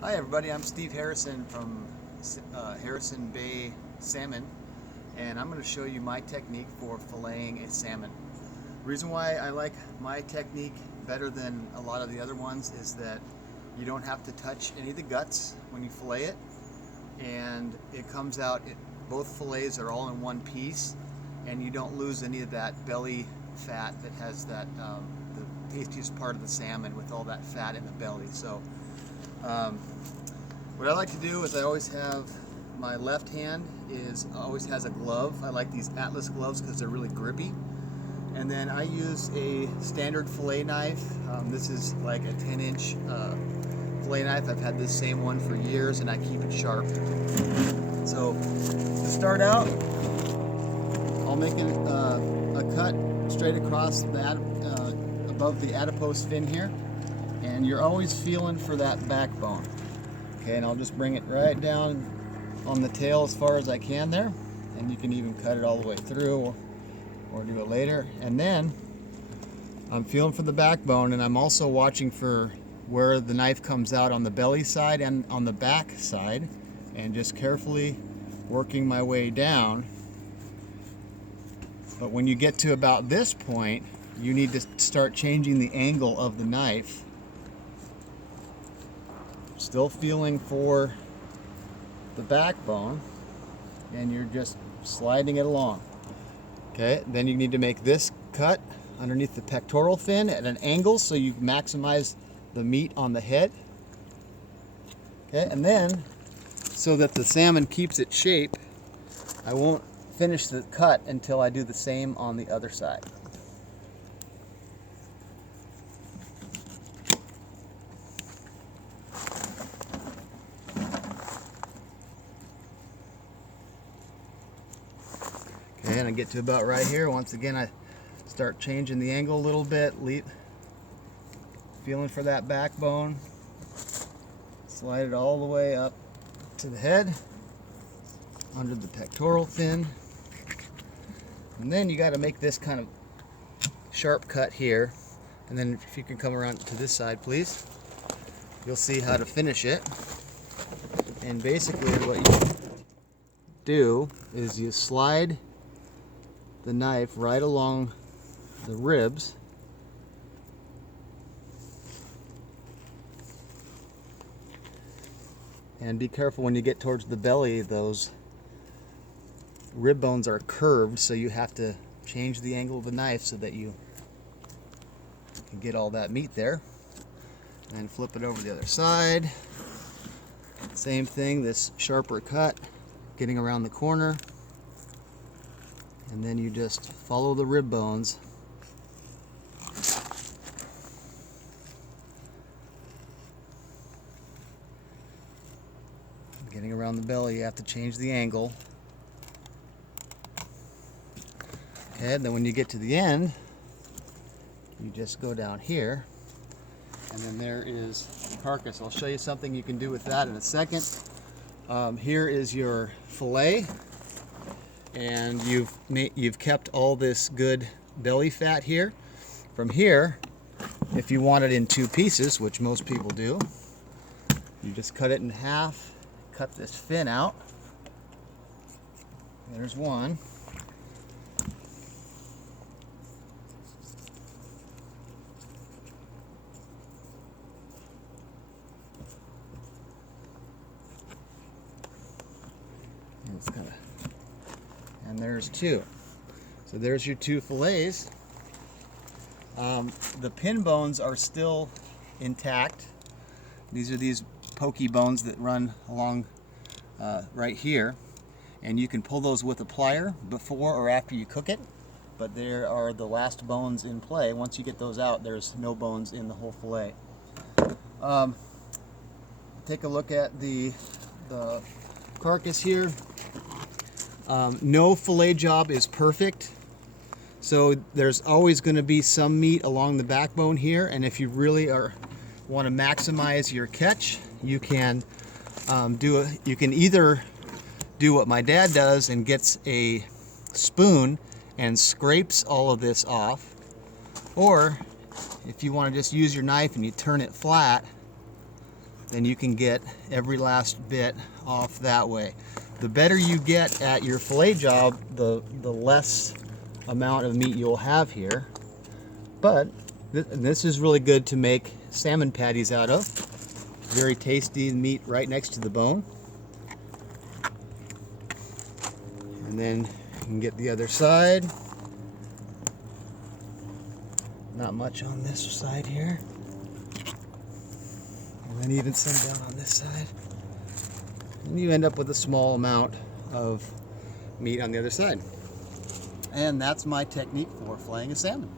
Hi everybody, I'm Steve Harrison from Harrison Bay Salmon, and I'm going to show you my technique for filleting a salmon. The reason why I like my technique better than a lot of the other ones is that you don't have to touch any of the guts when you fillet it, and it comes out, both fillets are all in one piece, and you don't lose any of that belly fat that has that the tastiest part of the salmon with all that fat in the belly. So what I like to do is I always have my left hand always has a glove. I like these Atlas gloves because they're really grippy. And then I use a standard fillet knife. This is like a 10-inch fillet knife. I've had this same one for years and I keep it sharp. So to start out, I'll make a cut straight across above the adipose fin here. And you're always feeling for that backbone. Okay, and I'll just bring it right down on the tail as far as I can there. And you can even cut it all the way through or do it later. And then I'm feeling for the backbone, and I'm also watching for where the knife comes out on the belly side and on the back side, and just carefully working my way down. But when you get to about this point, you need to start changing the angle of the knife. Still feeling for the backbone, and you're just sliding it along. Okay, then you need to make this cut underneath the pectoral fin at an angle so you maximize the meat on the head. Okay, and then so that the salmon keeps its shape, I won't finish the cut until I do the same on the other side. Okay, and I get to about right here. Once again, I start changing the angle a little bit, feeling for that backbone, slide it all the way up to the head, under the pectoral fin, and then you got to make this kind of sharp cut here. And then if you can come around to this side, please, you'll see how to finish it. And basically what you do is you slide the knife right along the ribs, and be careful when you get towards the belly. Those rib bones are curved, so you have to change the angle of the knife so that you can get all that meat there. And flip it over the other side. Same thing, this sharper cut, getting around the corner. And then you just follow the rib bones. Getting around the belly, you have to change the angle. Okay, then when you get to the end, you just go down here, and then there is the carcass. I'll show you something you can do with that in a second. Here is your fillet. And you've kept all this good belly fat here. From here, if you want it in two pieces, which most people do, you just cut it in half, cut this fin out. There's one. And there's two. So there's your two fillets. The pin bones are still intact. These are these pokey bones that run along right here, and you can pull those with a plier before or after you cook it, but there are the last bones in play. Once you get those out, there's no bones in the whole fillet. Take a look at the carcass here. No fillet job is perfect, so there's always going to be some meat along the backbone here, and if you really want to maximize your catch, you can you can either do what my dad does and gets a spoon and scrapes all of this off, or if you want to just use your knife and you turn it flat, then you can get every last bit off that way. The better you get at your fillet job, the less amount of meat you'll have here. But this is really good to make salmon patties out of. Very tasty meat right next to the bone. And then you can get the other side. Not much on this side here. And then even some down on this side. And you end up with a small amount of meat on the other side. And that's my technique for filleting a salmon.